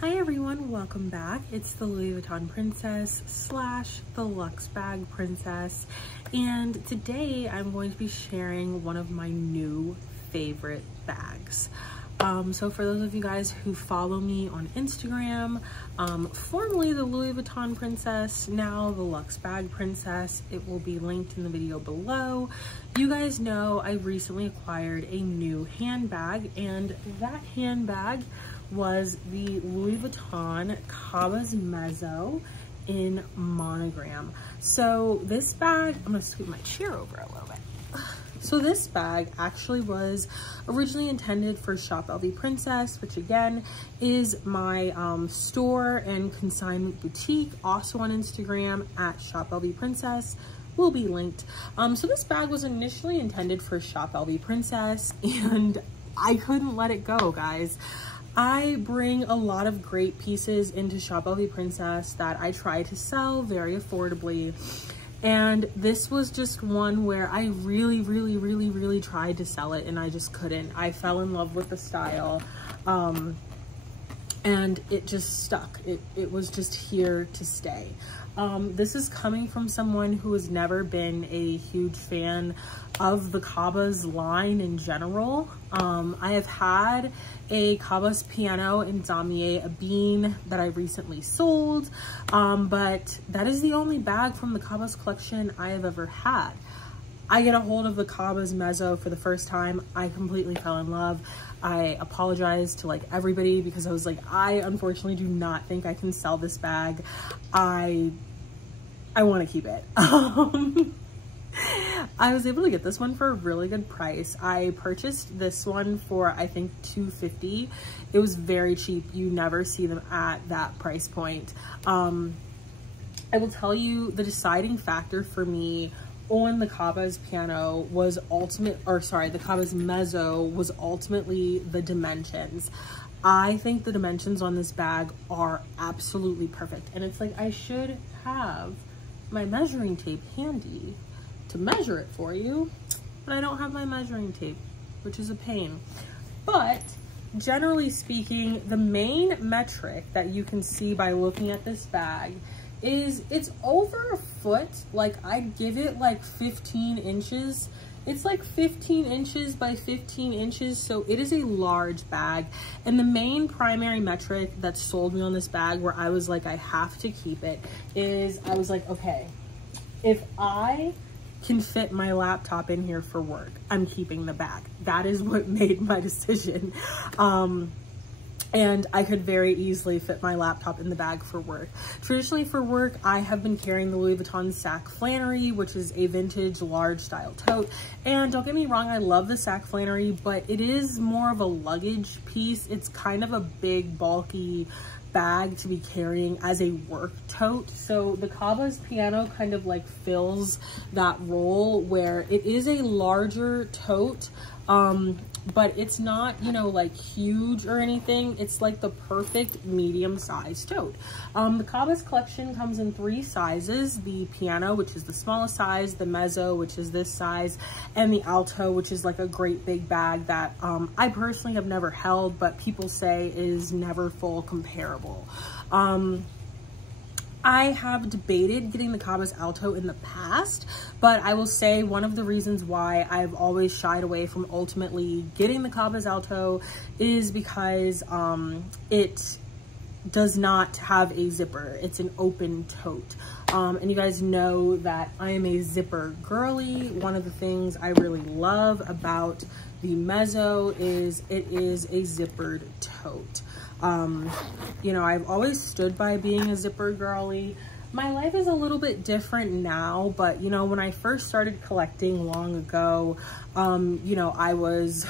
Hi everyone, welcome back. It's the Louis Vuitton Princess slash the Luxe Bag Princess, and today I'm going to be sharing one of my new favorite bags. So for those of you guys who follow me on Instagram, formerly the Louis Vuitton Princess, now the Luxe Bag Princess, it will be linked in the video below. You guys know I recently acquired a new handbag, and that handbag was the Louis Vuitton Cabas Mezzo in monogram. So this bag, I'm gonna scoot my chair over a little bit. So this bag actually was originally intended for Shop LV Princess, which again is my store and consignment boutique, also on Instagram at Shop LV Princess, will be linked. So this bag was initially intended for Shop LV Princess, and I couldn't let it go, guys. I bring a lot of great pieces into Shop LV Princess that I try to sell very affordably. And this was just one where I really tried to sell it, and I just couldn't. I fell in love with the style, and it just stuck. It was just here to stay. This is coming from someone who has never been a huge fan of the Cabas line in general. I have had a Cabas piano in damier Abine that I recently sold, but that is the only bag from the Cabas collection I have ever had. I get a hold of the Cabas Mezzo for the first time. I completely fell in love. I apologize to like everybody because I was like, I unfortunately do not think I can sell this bag. I want to keep it. I was able to get this one for a really good price. I purchased this one for, I think, $250. It was very cheap. You never see them at that price point. I will tell you, the deciding factor for me on the Cabas piano was the Cabas Mezzo was ultimately the dimensions. I think the dimensions on this bag are absolutely perfect. And it's like, I should have my measuring tape handy to measure it for you, but I don't have my measuring tape, which is a pain. But generally speaking, the main metric that you can see by looking at this bag is it's over a foot. Like, I'd give it like 15 inches. It's like 15 inches by 15 inches, so it is a large bag. And the main primary metric that sold me on this bag, where I was like, I have to keep it, is I was like, okay, if I can fit my laptop in here for work, I'm keeping the bag. That is what made my decision. And I could very easily fit my laptop in the bag for work. Traditionally for work, I have been carrying the Louis Vuitton Sac Flannery, which is a vintage large style tote. And don't get me wrong, I love the Sac Flannery, but it is more of a luggage piece. It's kind of a big, bulky bag to be carrying as a work tote. So the Cabas piano kind of like fills that role where it is a larger tote, but it's not, you know, like huge or anything. It's like the perfect medium-sized tote. The Cabas collection comes in 3 sizes: the piano, which is the smallest size, the mezzo, which is this size, and the alto, which is like a great big bag that I personally have never held, but people say is never full comparable. I have debated getting the Cabas Alto in the past, but I will say one of the reasons why I've always shied away from ultimately getting the Cabas Alto is because it does not have a zipper. It's an open tote. And you guys know that I am a zipper girly. One of the things I really love about the Mezzo is it is a zippered tote. You know, I've always stood by being a zipper girly. My life is a little bit different now, but you know, when I first started collecting long ago, you know, I was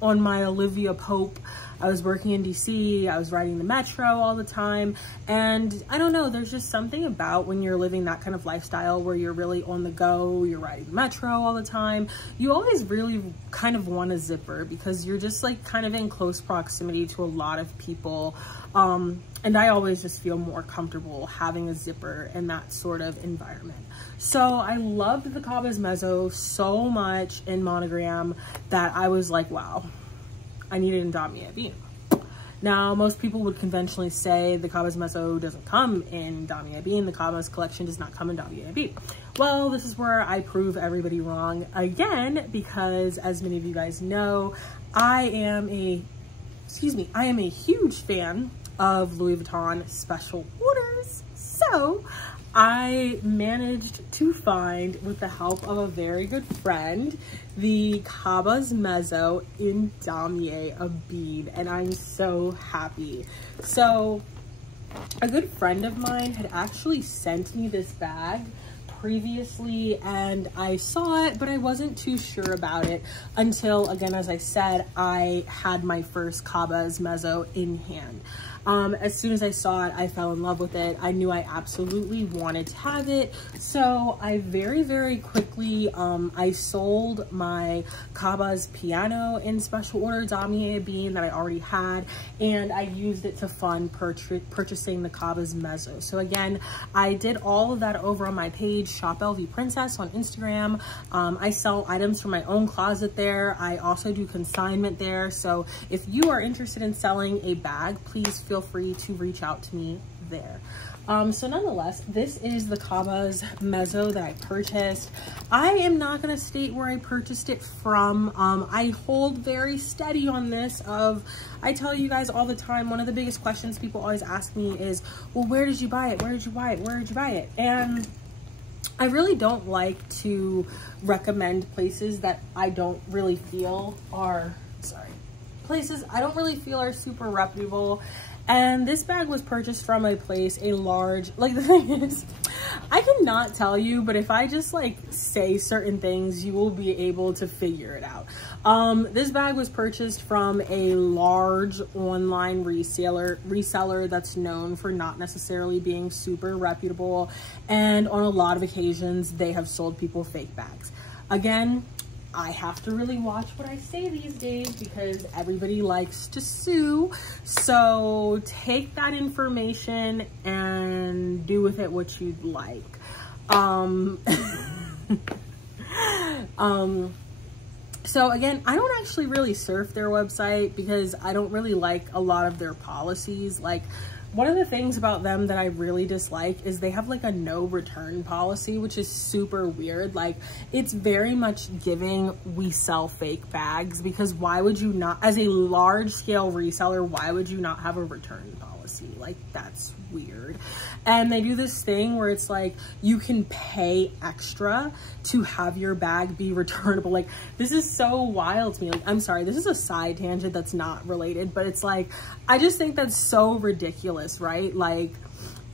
on my Olivia Pope. I was working in DC, I was riding the metro all the time, and I don't know, there's just something about when you're living that kind of lifestyle where you're really on the go, you're riding the metro all the time, you always really kind of want a zipper because you're just like kind of in close proximity to a lot of people, and I always just feel more comfortable having a zipper in that sort of environment. So I loved the Cabas Mezzo so much in monogram that I was like, wow, I needed a damier Abine. Now, most people would conventionally say the Cabas Mezzo doesn't come in Damier Ebene. The Cabas collection does not come in Damier Ebene. Well, this is where I prove everybody wrong again, because as many of you guys know, I am a huge fan of Louis Vuitton Special Orders. So I managed to find, with the help of a very good friend, the Cabas Mezzo in Damier Ebene, and I'm so happy. So a good friend of mine had actually sent me this bag previously, and I saw it, but I wasn't too sure about it until, again, as I said, I had my first Cabas Mezzo in hand. As soon as I saw it, I fell in love with it. I knew I absolutely wanted to have it. So I very, very quickly, I sold my Cabas piano in Special Order Damier Ebene that I already had, and I used it to fund purchasing the Cabas Mezzo. So again, I did all of that over on my page, Shop LV Princess on Instagram. I sell items from my own closet there. I also do consignment there. So if you are interested in selling a bag, please feel free to reach out to me there. So nonetheless, this is the Cabas Mezzo that I purchased. I am not going to state where I purchased it from. I hold very steady on this. I tell you guys all the time, one of the biggest questions people always ask me is, well, where did you buy it? Where did you buy it? Where did you buy it? And I really don't like to recommend places that I don't really feel are, places I don't really feel are super reputable. And this bag was purchased from a place, a large, like the thing is, I cannot tell you, but if I just like say certain things, you will be able to figure it out. This bag was purchased from a large online reseller that's known for not necessarily being super reputable. And on a lot of occasions, they have sold people fake bags. Again, I have to really watch what I say these days because everybody likes to sue. So take that information and do with it what you'd like. So again, I don't actually really surf their website because I don't really like a lot of their policies. Like, one of the things about them that I really dislike is they have like a no return policy, which is super weird. Like, it's very much giving we sell fake bags, because why would you not, as a large scale reseller, why would you not have a return policy? Like, that's weird. And they do this thing where it's like you can pay extra to have your bag be returnable. Like, this is so wild to me. Like, I'm sorry, this is a side tangent that's not related, but it's like, I just think that's so ridiculous, right? Like,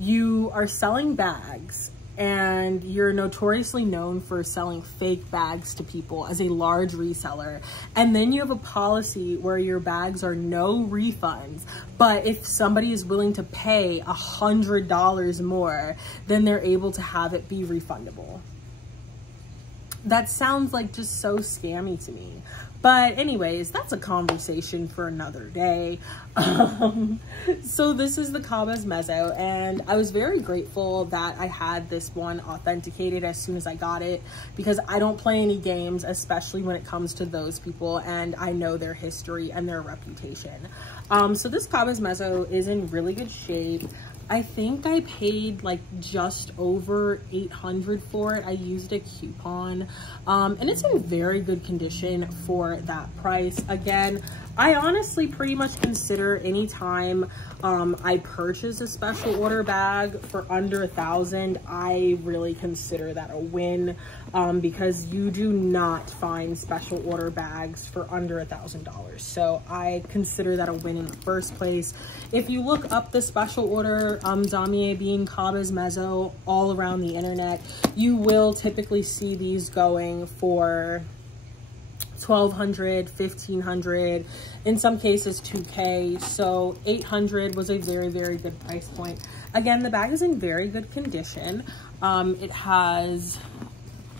you are selling bags and you're notoriously known for selling fake bags to people as a large reseller. And then you have a policy where your bags are no refunds, but if somebody is willing to pay $100 more, then they're able to have it be refundable. That sounds like just so scammy to me. But anyways, that's a conversation for another day. So this is the Cabas Mezzo, and I was very grateful that I had this one authenticated as soon as I got it, because I don't play any games, especially when it comes to those people, and I know their history and their reputation. So this Cabas Mezzo is in really good shape. I think I paid like just over $800 for it. I used a coupon, and it's in very good condition for that price. Again, I honestly pretty much consider any time I purchase a special order bag for under $1,000, I really consider that a win, because you do not find special order bags for under $1,000. So I consider that a win in the first place. If you look up the special order Damier Ebene Cabas Mezzo all around the internet, you will typically see these going for $1,200, $1,500, in some cases $2K. So $800 was a very, very good price point. Again, the bag is in very good condition. It has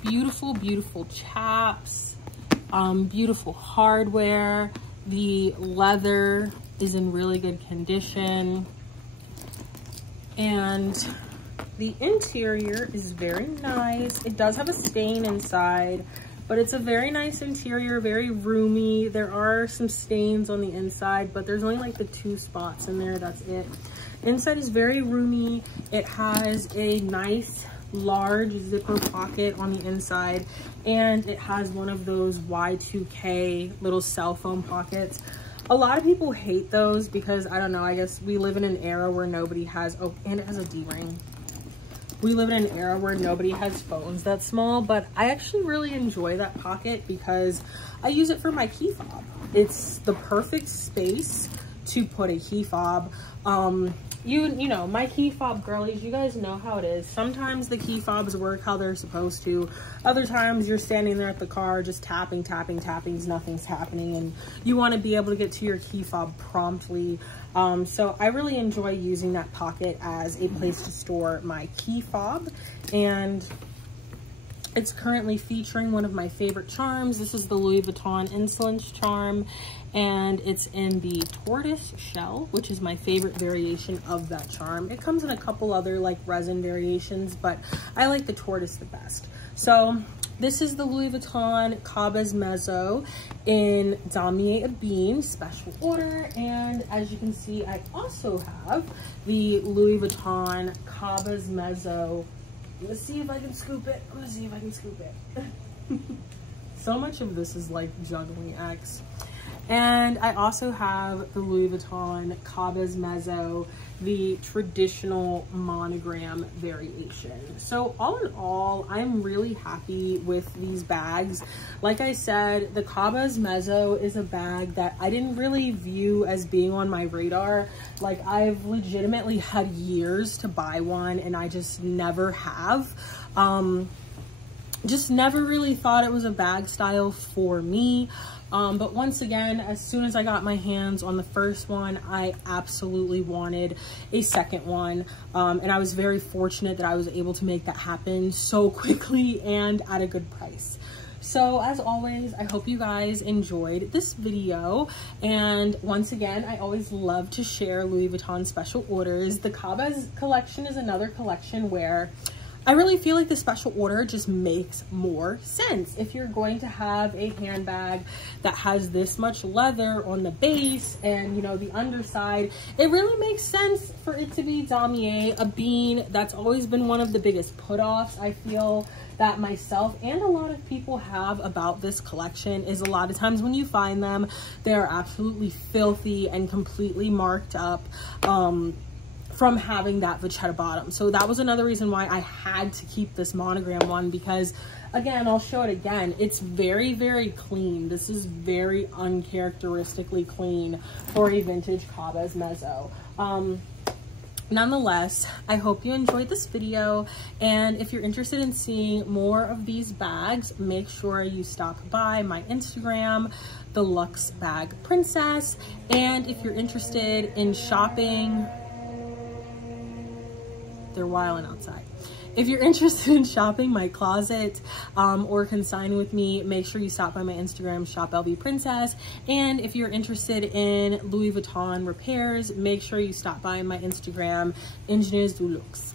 beautiful, beautiful chaps, beautiful hardware. The leather is in really good condition. And the interior is very nice. It does have a stain inside. but it's a very nice interior, very roomy. There are some stains on the inside, but there's only like the 2 spots in there, that's it. Inside is very roomy. It has a nice large zipper pocket on the inside, and it has one of those Y2K little cell phone pockets. A lot of people hate those because, I don't know, I guess we live in an era where nobody has, oh, and it has a D-ring. We live in an era where nobody has phones that small, but I actually really enjoy that pocket because I use it for my key fob. It's the perfect space to put a key fob. You know, my key fob girlies, you guys know how it is. Sometimes the key fobs work how they're supposed to. Other times you're standing there at the car just tapping, nothing's happening, and you want to be able to get to your key fob promptly. So I really enjoy using that pocket as a place to store my key fob, and it's currently featuring one of my favorite charms. This is the Louis Vuitton Insolence charm, and it's in the tortoise shell, which is my favorite variation of that charm. It comes in a couple other like resin variations, but I like the tortoise the best. So this is the Louis Vuitton Cabas Mezzo in Damier Ebene Special Order, and as you can see, I also have the Louis Vuitton Cabas Mezzo. Let's see if I can scoop it. I'm gonna see if I can scoop it. So much of this is like juggling acts. And I also have the Louis Vuitton Cabas Mezzo, the traditional monogram variation. So all in all, I'm really happy with these bags. Like I said, the Cabas Mezzo is a bag that I didn't really view as being on my radar. Like, I've legitimately had years to buy one and I just never have. Just never really thought it was a bag style for me. But once again, as soon as I got my hands on the first one, I absolutely wanted a second one. And I was very fortunate that I was able to make that happen so quickly and at a good price. So as always, I hope you guys enjoyed this video. And once again, I always love to share Louis Vuitton special orders. The Cabas collection is another collection where I really feel like the special order just makes more sense. If you're going to have a handbag that has this much leather on the base and, you know, the underside, it really makes sense for it to be Damier Ebene. That's always been one of the biggest put-offs I feel that myself and a lot of people have about this collection, is a lot of times when you find them, they're absolutely filthy and completely marked up from having that vachetta bottom. So that was another reason why I had to keep this monogram one, because again, I'll show it again, it's very, very clean. This is very uncharacteristically clean for a vintage Cabas Mezzo. Nonetheless, I hope you enjoyed this video, and if you're interested in seeing more of these bags, make sure you stop by my Instagram, the Luxe Bag Princess. And if you're interested in shopping, they're wilding outside. If you're interested in shopping my closet or consign with me, make sure you stop by my Instagram, Shop LV Princess. And if you're interested in Louis Vuitton repairs, make sure you stop by my Instagram, Ingénieuse du Luxe.